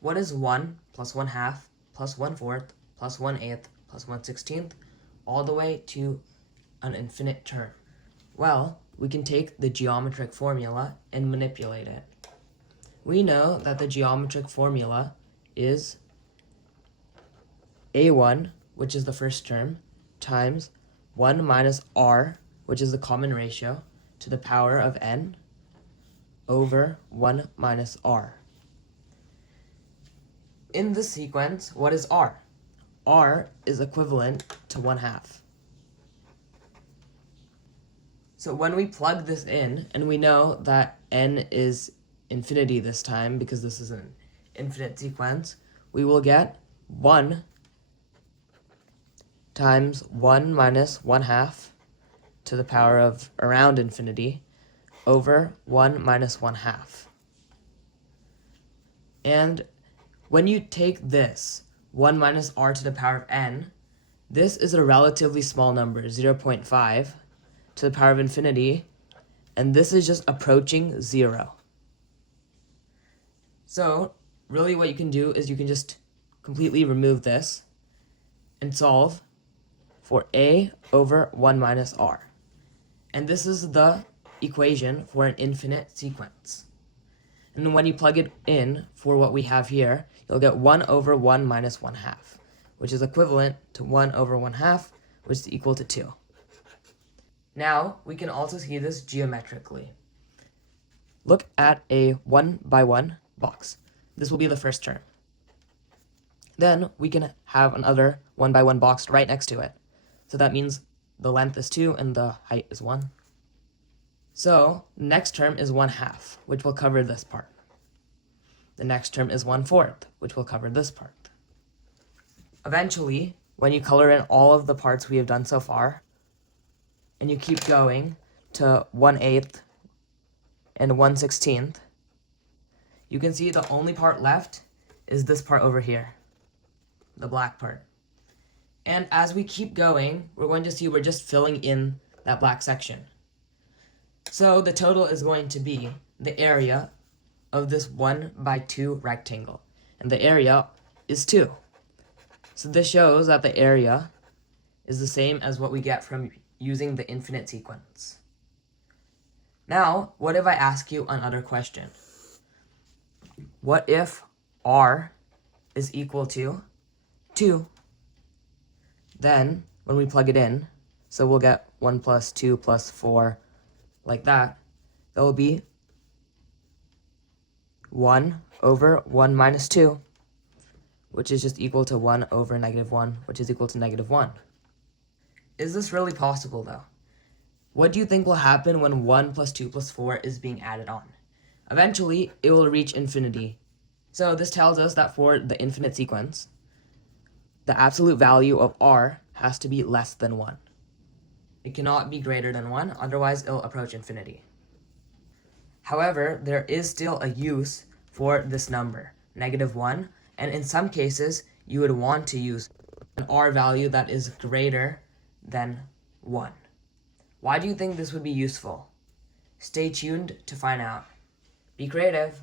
What is 1 plus 1/2 plus 1/4 plus 1/8 plus 1/16 all the way to an infinite term? Well, we can take the geometric formula and manipulate it. We know that the geometric formula is a1, which is the first term, times 1 minus r, which is the common ratio, to the power of n over 1 minus r. In this sequence, what is r? R is equivalent to 1/2. So when we plug this in, and we know that n is infinity this time because this is an infinite sequence, we will get 1 times 1 minus 1/2 to the power of around infinity over 1 minus 1/2. And when you take this 1 minus r to the power of n, this is a relatively small number, 0.5 to the power of infinity, and this is just approaching 0. So really what you can do is you can just completely remove this and solve for a over 1 minus r. And this is the equation for an infinite sequence. And when you plug it in for what we have here, you'll get 1 over 1 minus 1/2, which is equivalent to 1 over 1/2, which is equal to 2. Now, we can also see this geometrically. Look at a 1 by 1 box. This will be the first term. Then we can have another 1 by 1 box right next to it. So that means the length is 2 and the height is 1. So next term is 1/2, which will cover this part. The next term is 1/4, which will cover this part. Eventually, when you color in all of the parts we have done so far, and you keep going to 1/8 and 1/16, you can see the only part left is this part over here, the black part. And as we keep going, we're going to see we're just filling in that black section. So the total is going to be the area of this 1 by 2 rectangle, and the area is 2. So this shows that the area is the same as what we get from using the infinite sequence. Now, what if I ask you another question? What if r is equal to 2? Then, when we plug it in, so we'll get 1 plus 2 plus 4, like that, that will be 1 over 1 minus 2, which is just equal to 1 over -1, which is equal to -1. Is this really possible, though? What do you think will happen when 1 plus 2 plus 4 is being added on? Eventually, it will reach infinity. So this tells us that for the infinite sequence, the absolute value of r has to be less than 1. It cannot be greater than 1, otherwise it'll approach infinity. However, there is still a use for this number, -1, and in some cases, you would want to use an r value that is greater than 1. Why do you think this would be useful? Stay tuned to find out. Be creative.